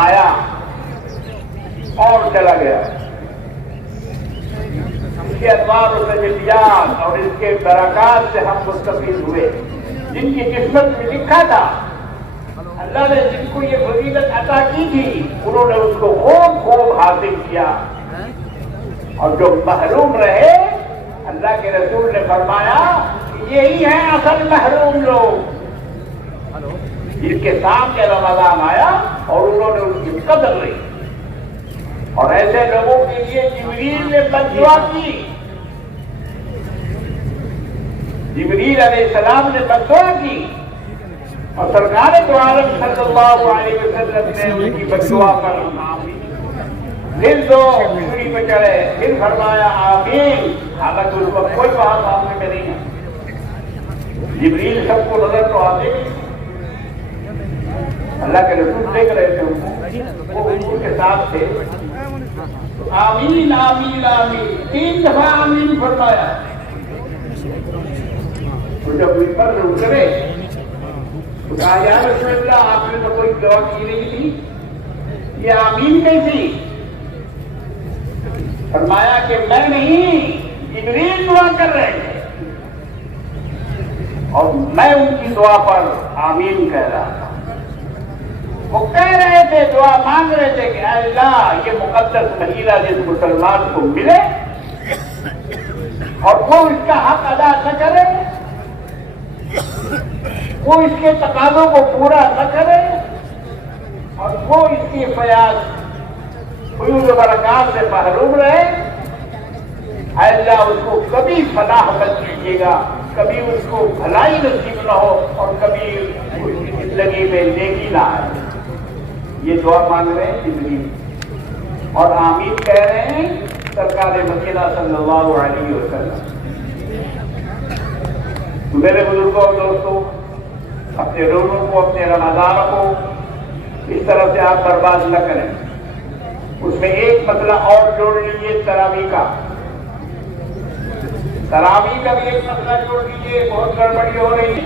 آیا اور چلا گیا. اس کے ادوار و تجلیات اور اس کے برکات سے ہم مستفید ہوئے. جن کی قسمت میں لکھا تھا اللہ نے جن کو یہ فضیلت عطا کی تھی انہوں نے اس کو خوب خوب حاصل کیا. اور جو محروم رہے اللہ کے رسول نے فرمایا کہ یہی ہیں اصل محروم لوگ جن کے سامنے رمضان آیا اور انہوں نے اس کی قدر لی. اور ایسے لوگوں کے لیے جبریل نے بد دعا کی. جبریل علیہ السلام نے بد دعا کی اور سرکار دو عالم صلی اللہ علیہ وسلم نے ان کی بد دعا پر پھر دو سوری پہ چڑھے پھر فرمایا آمین. حالانکہ اس وقت کوئی وہاں سامنے میں نہیں ہے. جبریل سب کو نظر تو آتے نہیں. اللہ کے رسول دیکھ رہے تھے وہ ان کے ساتھ تھے. آمین آمین آمین 3 دفعہ آمین فرمایا. تو جب اس پر اترے تو کہا یا رسول اللہ آپ نے تو کوئی دعا کی نہیں تھی یہ آمین کیسی؟ فرمایا کہ میں نہیں جبریل دعا کر رہے تھے اور میں ان کی دعا پر آمین کہہ رہا تھا. وہ کہہ رہے تھے دعا مانگ رہے تھے کہ اے اللہ یہ مقدس مہینہ جس مسلمان کو ملے اور وہ اس کا حق ادا نہ کرے وہ اس کے تقاضوں کو پورا نہ کرے اور وہ اس کی فیاض فیوز و برکات سے محروم رہے. اے اللہ اس کو کبھی فلاح مت کیجیے گا کبھی اس کو بھلائی نصیب نہ ہو اور کبھی اس کی زندگی میں نیکی نہ آئے. یہ دعا مانگ رہے ہیں جبریل اور آمین کہہ رہے ہیں سرکار مدینہ صلی اللہ علیہ وسلم. تو میرے بزرگوں اور دوستوں اپنے روزوں کو اپنے رمضان کو اس طرح سے آپ برباد نہ کریں. اس میں ایک مسئلہ اور جوڑ لیجیے تراویح کا. تراویح کا بھی ایک مسئلہ جوڑ لیجیے. بہت گڑبڑی ہو رہی ہے.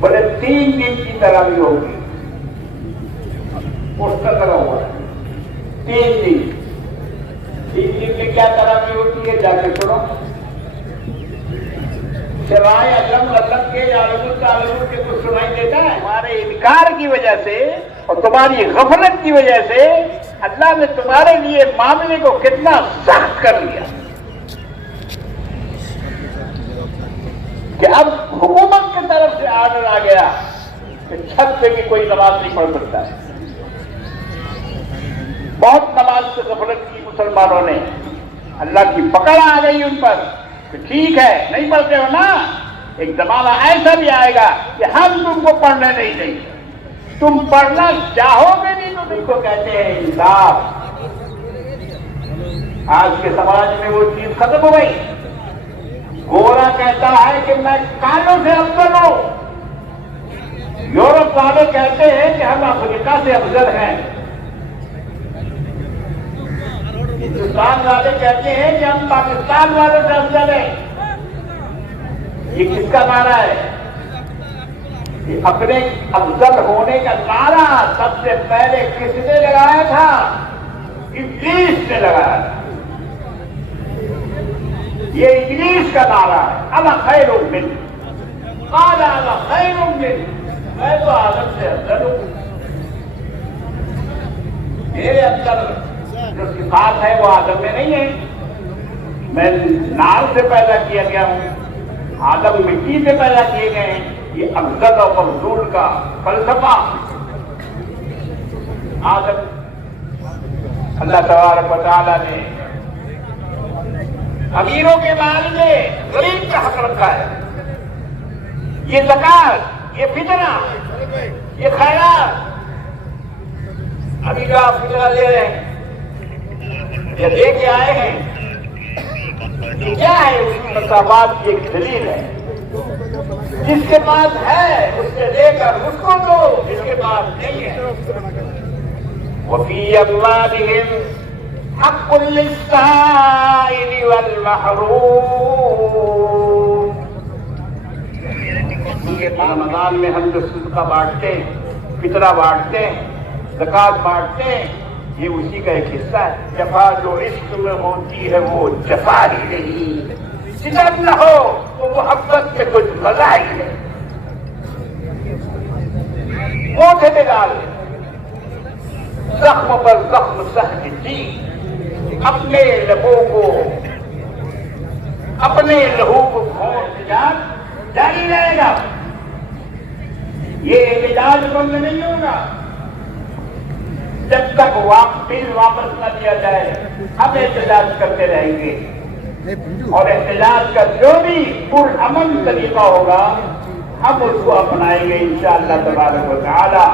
بولے 3 دن کی تراویح ہوگی مستقل ہوا 3 دن. 3 دن میں کیا تراویح ہوتی ہے جا کے سنو. سوائے علم علم کے یا علم کے کچھ سنائی دیتا ہے. تمہارے انکار کی وجہ سے اور تمہاری غفلت کی وجہ سے اللہ نے تمہارے لیے معاملے کو کتنا سخت کر لیا کہ اب حکومت کی طرف سے آرڈر آ گیا کہ چھت پہ بھی کوئی نماز نہیں پڑھ سکتا ہے. بہت نماز سے غفلت کی مسلمانوں نے. اللہ کی پکڑ آ گئی ان پر کہ ٹھیک ہے نہیں پڑھتے ہو نا. ایک زمانہ ایسا بھی آئے گا کہ ہم تم کو پڑھنے نہیں دیں گے. تم پڑھنا چاہو گے نہیں تو تم کو کہتے ہیں انصاف. آج کے سماج میں وہ چیز ختم ہو گئی. گورا کہتا ہے کہ میں کالوں سے افضل ہوں. یورپ والے کہتے ہیں کہ ہم افریقہ سے افضل ہیں. ہندوستان والے کہتے ہیں کہ ہم پاکستان والوں سے افضل ہیں. یہ کس کا نعرہ ہے؟ یہ اپنے افضل ہونے کا نعرہ سب سے پہلے کس نے لگایا تھا؟ ابلیس نے لگایا تھا. یہ ابلیس کا نعرہ ہے. انا خیر من قال انا خیر من. میں تو آدم سے افضل ہوں. میرے اندر جو صفات ہے وہ آدم میں نہیں ہے. میں نار سے پیدا کیا گیا ہوں. آدم مٹی سے پیدا کیے گئے ہیں. یہ افضل اور مفضول کا فلسفہ آدم اللہ تبارک و تعالیٰ نے امیروں کے مال میں غریب کا حق رکھا ہے. یہ زکات، یہ فطرہ، یہ خیرات. ابھی جو آپ فطرہ لے رہے ہیں یہ لے کے آئے ہیں یہ کیا ہے؟ اس کی مساوات کی ایک دلیل ہے. جس کے پاس ہے اس سے لے کر اس کو دو، جس کے پاس نہیں ہے. وفی اموالہم حق للسائل والمحروم. یہ رمضان میں ہم جو صدقہ بانٹتے ہیں، فطرہ بانٹتے ہیں، زکات بانٹتے ہیں، یہ اسی کا ایک حصہ ہے۔ جفا جو عشق میں ہوتی ہے وہ جفا ہی نہیں، شدت نہ ہو تو محبت میں کچھ مزہ ہی نہیں۔ وہ تھے بلال، زخم پر زخم سہ دی، اپنے لبوں کو اپنے لہو کو گھونٹ جاری رہے گا، یہ احتجاج بند نہیں ہوگا جب تک واپس نہ دیا جائے۔ ہم احتجاج کرتے رہیں گے، اور احتجاج کا جو بھی پرامن طریقہ ہوگا ہم اس کو اپنائیں گے انشاءاللہ تبارک و تعالی۔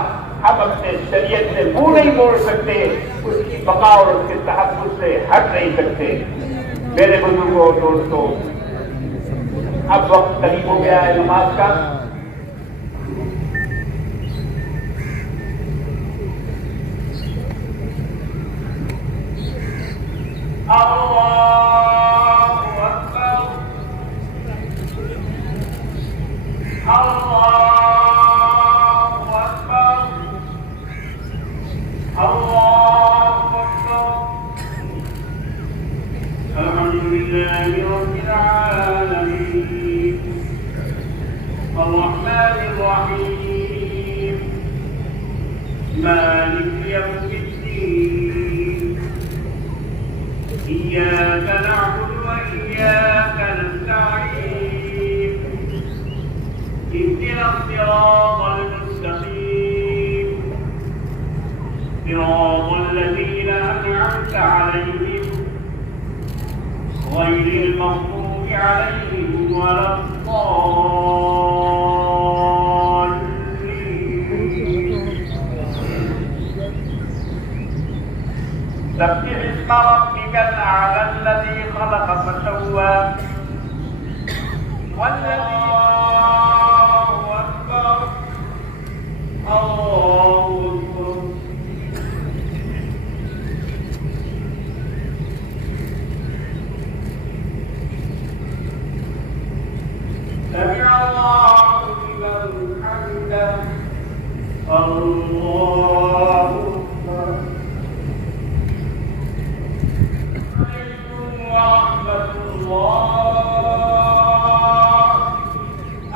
ہم اپنے شریعت سے منہ نہیں موڑ سکتے، اس کی بقا اور اس کے تحفظ سے ہٹ نہیں سکتے۔ میرے بزرگوں اور دوستوں، اب وقت قریب ہو گیا ہے نماز کا۔ اللہ اکبر، اللہ اکبر، اللہ اکبر۔ الحمدللہ رب العالمین، الرحمن الرحیم، مالک یوم الدین، إياك نعبد وإياك نستعين، اهدنا الصراط المستقيم، صراط الذين أنعمت عليهم غير المغضوب عليهم ولا الضالين۔ سبح اسم ربك الأعلى الذي خلق فسوى والذي الله أكبر، الله أكبر۔ سمع الله لمن حمده، الله أكبر۔ ورحمة الله،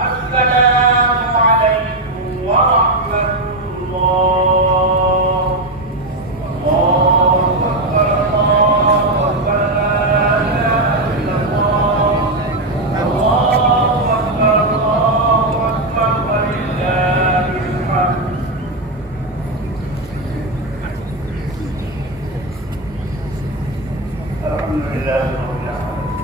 السلام عليكم ورحمة الله، الله أكبر، الله أكبر، لا إله إلا الله، الله أكبر، الله أكبر، ولله الحمد۔ الحمد لله رب العالمين،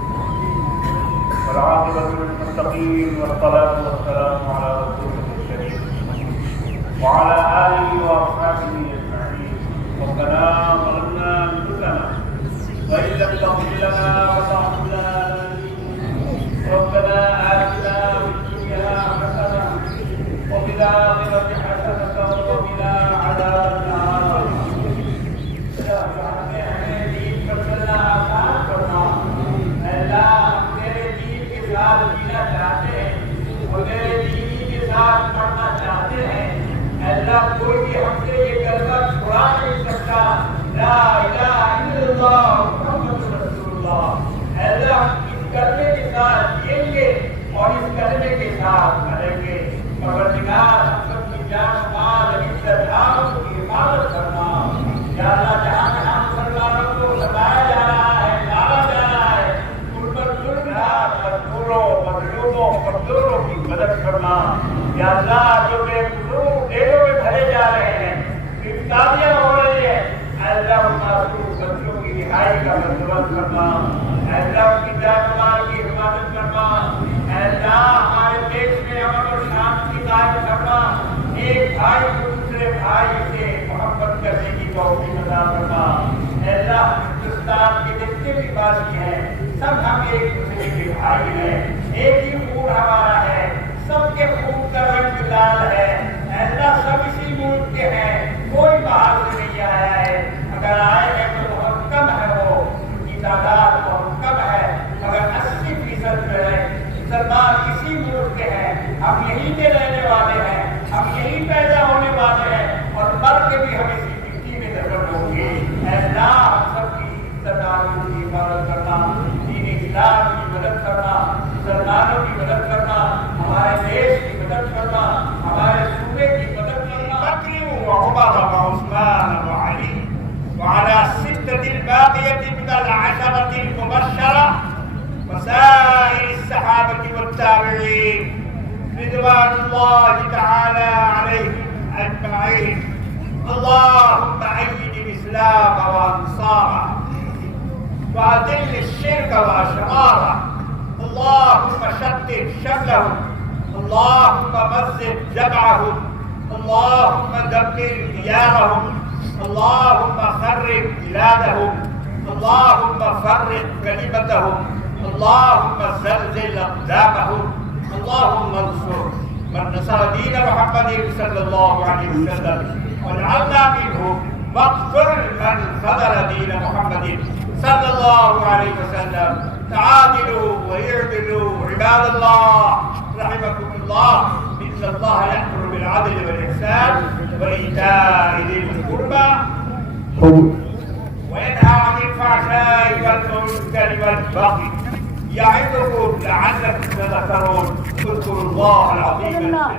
والعاقبة للمتقين، والصلاة والسلام على رسوله الكريم وعلى آله وأصحابه أجمعين۔ ربنا ظلمنا أنفسنا وإن لم تغفر لنا وترحمنا لنكونن، ربنا آتنا في الدنيا حسنة وفي الآخرة حسنة وقنا عذاب النار۔ جینا چاہتے ہیں اور میرے دینی کے ساتھ پڑھنا چاہتے ہیں، اللہ کوئی بھی ہم سے یہ کلمہ چھڑا نہیں سکتا، لا الہ الا اللہ محمد رسول اللہ۔ اللہ ہم اس کلمے کے ساتھ جئیں گے اور اس کلمے کے ساتھ مریں گے۔ پروردگار ہم سب کی جان مال عزت آبرو کی حفاظت فرما۔ یا اللہ جہاں جہاں مسلمانوں کو ستایا جا رہا ہے، مارا جا رہا ہے، ان پر ظلم مظلوموں مقدوروں کی مدد فرما۔ یا اللہ جو بے قصور ڈیروں میں بھرے جا رہے ہیں، گرفتاریاں ہو رہی ہیں، اللہ ان معصوم بچوں کی رہائی کا بندوبست فرما۔ اللہ ان کی جان مال کی حفاظت فرما۔ اللہ ہمارے دیش میں امن اور شانتی قائم فرما۔ ایک بھائی دوسرے بھائی سے محبت کرنے کی توفیق عطا فرما۔ اللہ ہندوستان کے جتنے بھی باسی ہیں سب ہم ایک دوسرے کے بھائی ہیں، ایک ہی خون ہمارا ہے، سب کے خون کا رنگ لال ہے۔ اللہ سب اسی ملک کے ہیں، کوئی باہر سے نہیں آیا ہے، اگر آئے ہیں تو بہت کم ہے، وہ ان کی تعداد بہت کم ہے، مگر 80% جو ہے مسلمان اسی ملک کے ہیں۔ ہم یہیں کے رہنے والے ہیں، ہم یہیں پیدا ہونے والے ہیں اور مر کے بھی ہم اسی رضوان الله تعالى عليهم أجمعين. اللهم أيد الإسلام وأنصاره وأذل الشرك وأشراره. اللهم شتت شملهم. اللهم مزق جمعهم. اللهم دمر ديارهم. اللهم خرب بلادهم. اللهم فرق كلمتهم. اللهم زلزل أقدامهم. اللهم انصر من نصر دين محمد صلى الله عليه وسلم واجعلنا منهم. واغفر من خذل دين محمد صلى الله عليه وسلم. تعادلوا واعدلوا عباد الله رحمكم الله. إن الله يأمر بالعدل والإحسان وإيتاء ذي القربى وينهى عن الفحشاء والمنكر والبغي يعظكم لعلكم تذكرون. اذكروا الله العظيم الجليل.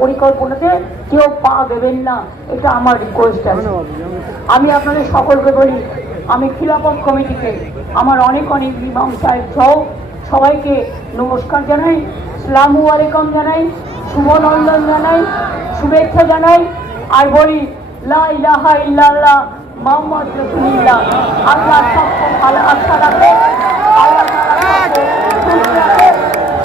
পরিকল্পনাতে কেউ পা দেবেন না. এটা আমার রিকোয়েস্ট আছে. আমি আপনাদের সকলকে বলি, আমি খিলাফত কমিটিকে আমার অনেক অনেক ইমাম সাহেব সহ সবাইকে নমস্কার জানাই, আসসালামু আলাইকুম জানাই, শুভনন্দন জানাই, শুভেচ্ছা জানাই আর বলি লা ইলাহা ইল্লাল্লাহ মোহাম্মদ রাসূলুল্লাহ. আল্লাহ সবকে ভালো আশা রাখে, আল্লাহ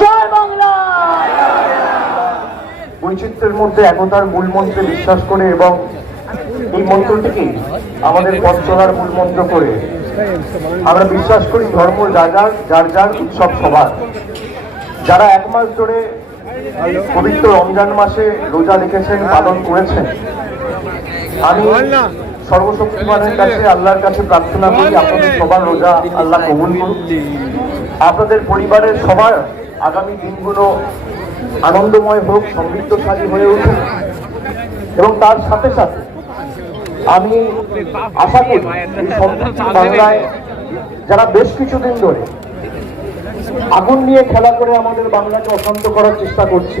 জয় বাংলা. বৈচিত্র্যের মধ্যে একতার মূল মন্ত্রে বিশ্বাস করে এবং এই মন্ত্রটিকে আমাদের পথ চলার মূল মন্ত্র করে আমরা বিশ্বাস করি ধর্ম যার যার উৎসব সবার. যারা এক মাস ধরে পবিত্র রমজান মাসে রোজা রেখেছেন, পালন করেছেন, আমি সর্বশক্তিমানের কাছে আল্লাহর কাছে প্রার্থনা করি আপনাদের সবার রোজা আল্লাহ কবুল করুন. আপনাদের পরিবারের সবার আগামী দিনগুলো আনন্দময় হোক, সমৃদ্ধশালী হয়ে উঠুক এবং তার সাথে সাথে আমি আশা করি এই সম্প্রীতি বাংলায় যারা বেশ কিছুদিন ধরে আগুন নিয়ে খেলা করে আমাদের বাংলাকে অশান্ত করার চেষ্টা করছে.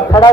18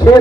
6